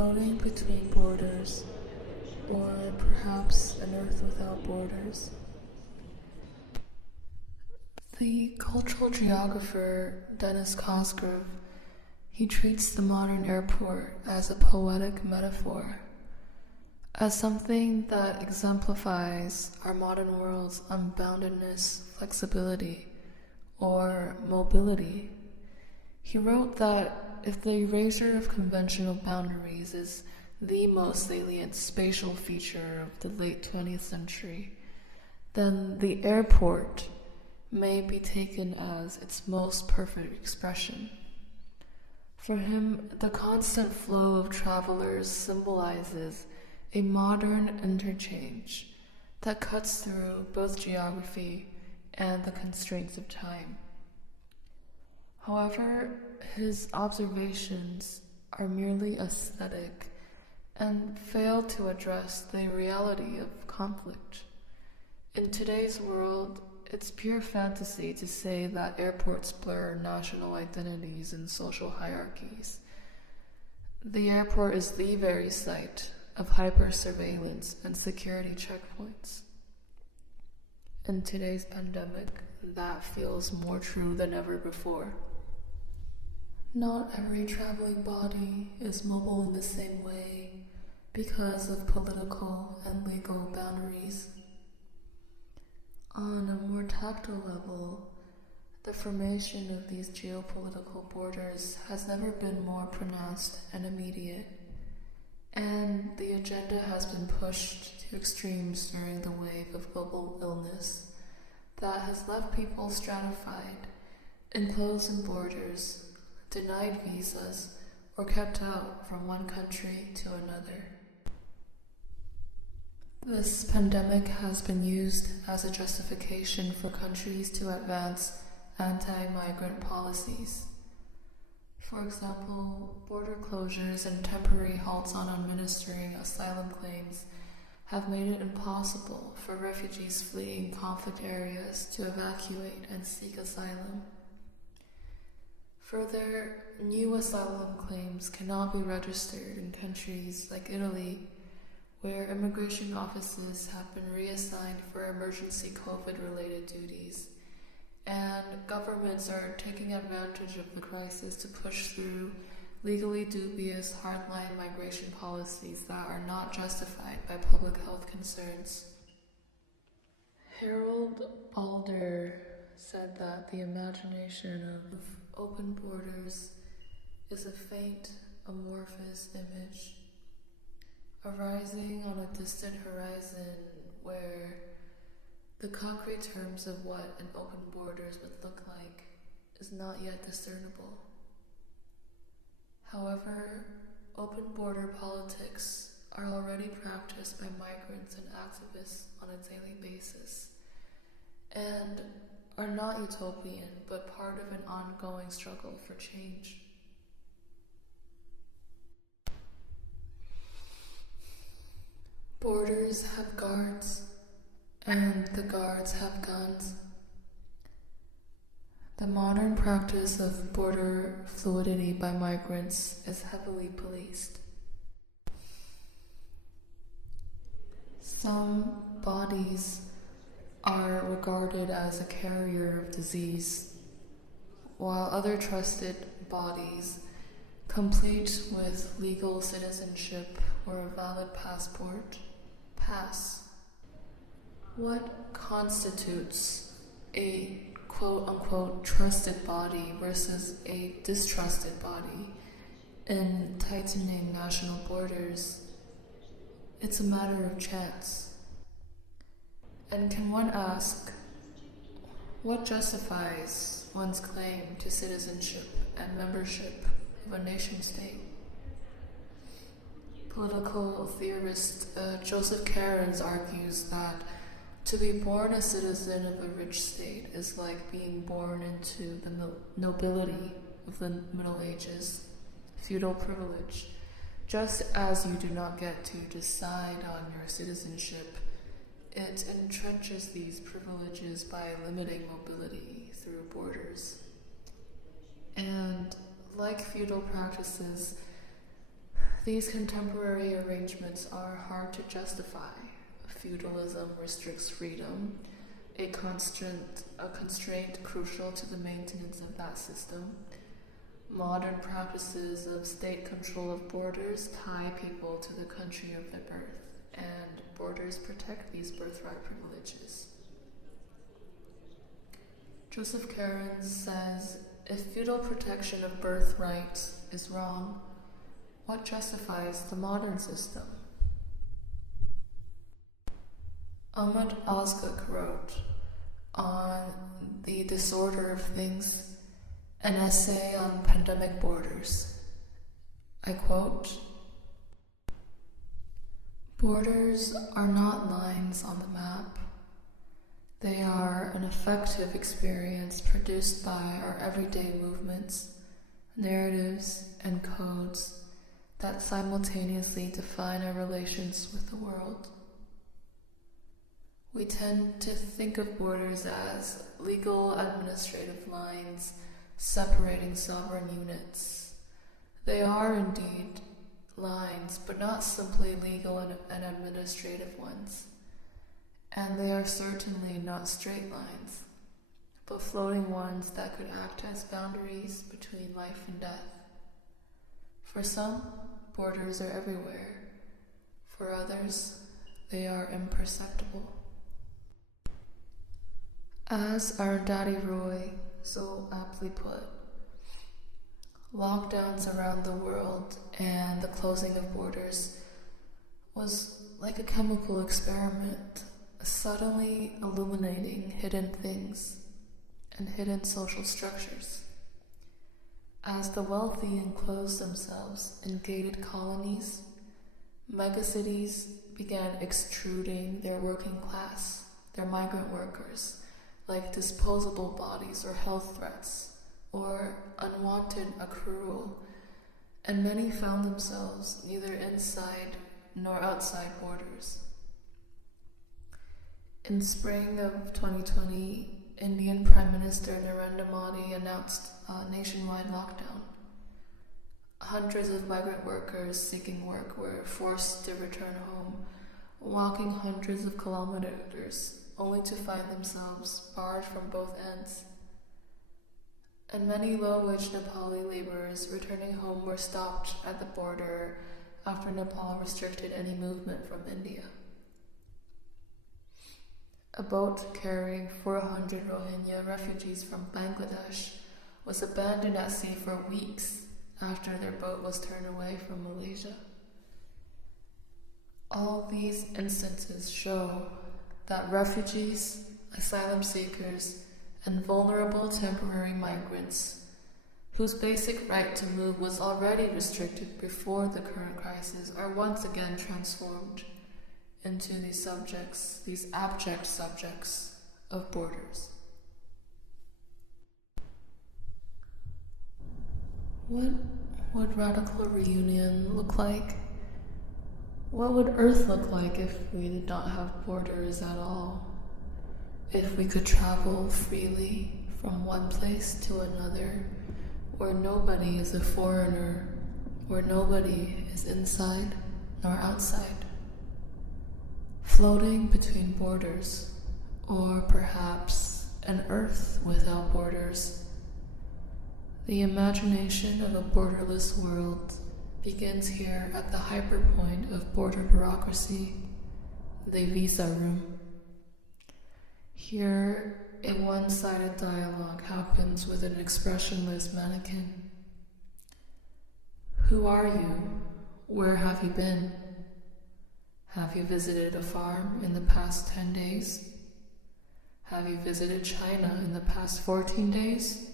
floating between borders, or perhaps an earth without borders. The cultural geographer Dennis Cosgrove, he treats the modern airport as a poetic metaphor, as something that exemplifies our modern world's unboundedness, flexibility, or mobility. He wrote that if the erasure of conventional boundaries is the most salient spatial feature of the late 20th century, then the airport may be taken as its most perfect expression. For him, the constant flow of travelers symbolizes a modern interchange that cuts through both geography and the constraints of time. However, his observations are merely aesthetic and fail to address the reality of conflict. In today's world, it's pure fantasy to say that airports blur national identities and social hierarchies. The airport is the very site of hyper-surveillance and security checkpoints. In today's pandemic, that feels more true than ever before. Not every traveling body is mobile in the same way because of political and legal boundaries. On a more tactile level, the formation of these geopolitical borders has never been more pronounced and immediate, and the agenda has been pushed to extremes during the wave of global illness that has left people stratified, enclosed in borders, denied visas, or kept out from one country to another. This pandemic has been used as a justification for countries to advance anti-migrant policies. For example, border closures and temporary halts on administering asylum claims have made it impossible for refugees fleeing conflict areas to evacuate and seek asylum. Further, new asylum claims cannot be registered in countries like Italy, where immigration offices have been reassigned for emergency COVID-related duties, and governments are taking advantage of the crisis to push through legally dubious hardline migration policies that are not justified by public health concerns. Harold Alder said that the imagination of open borders is a faint, amorphous image arising on a distant horizon where the concrete terms of what an open borders would look like is not yet discernible. However, open border politics are already practiced by migrants and activists on a daily basis, and are not utopian, but part of an ongoing struggle for change. Borders have guards, and the guards have guns. The modern practice of border fluidity by migrants is heavily policed. Some bodies are regarded as a carrier of disease, while other trusted bodies, complete with legal citizenship or a valid passport, pass. What constitutes a quote-unquote trusted body versus a distrusted body in tightening national borders? It's a matter of chance. And can one ask, what justifies one's claim to citizenship and membership of a nation-state? Political theorist Joseph Cairns argues that to be born a citizen of a rich state is like being born into the nobility of the Middle Ages, feudal privilege. Just as you do not get to decide on your citizenship, it entrenches these privileges by limiting mobility through borders. And like feudal practices, These contemporary arrangements are hard to justify. Feudalism restricts freedom, a constraint crucial to the maintenance of that system. Modern practices of state control of borders tie people to the country of their birth, and borders protect these birthright privileges. Joseph Caron says, if feudal protection of birthrights is wrong, what justifies the modern system? Ahmed Ozguk wrote on The Disorder of Things, an essay on pandemic borders. I quote, "Borders are not lines on the map. They are an affective experience produced by our everyday movements, narratives, and codes that simultaneously define our relations with the world. We tend to think of borders as legal administrative lines separating sovereign units. They are indeed lines, but not simply legal and administrative ones. And they are certainly not straight lines, but floating ones that could act as boundaries between life and death. For some, borders are everywhere. For others, they are imperceptible." As Arundhati Roy so aptly put, lockdowns around the world and the closing of borders was like a chemical experiment, subtly illuminating hidden things and hidden social structures. As the wealthy enclosed themselves in gated colonies, megacities began extruding their working class, their migrant workers, like disposable bodies or health threats, or unwanted accrual, and many found themselves neither inside nor outside borders. In spring of 2020, Indian Prime Minister Narendra Modi announced a nationwide lockdown. Hundreds of migrant workers seeking work were forced to return home, walking hundreds of kilometers, only to find themselves barred from both ends. And many low-wage Nepali laborers returning home were stopped at the border after Nepal restricted any movement from India. A boat carrying 400 Rohingya refugees from Bangladesh was abandoned at sea for weeks after their boat was turned away from Malaysia. All these instances show that refugees, asylum seekers, and vulnerable temporary migrants, whose basic right to move was already restricted before the current crisis, are once again transformed into these abject subjects of borders. What would radical reunion look like? What would Earth look like if we did not have borders at all? If we could travel freely from one place to another, where nobody is a foreigner, where nobody is inside nor outside? Floating between borders, or perhaps an Earth without borders. The imagination of a borderless world begins here at the hyperpoint of border bureaucracy, the visa room. Here, a one-sided dialogue happens with an expressionless mannequin. Who are you? Where have you been? Have you visited a farm in the past 10 days? Have you visited China in the past 14 days?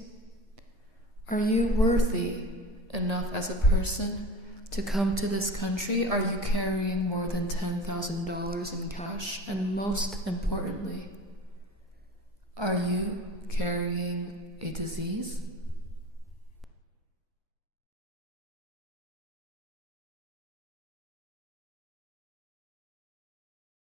Are you worthy enough as a person to come to this country? Are you carrying more than $10,000 in cash? And most importantly, are you carrying a disease?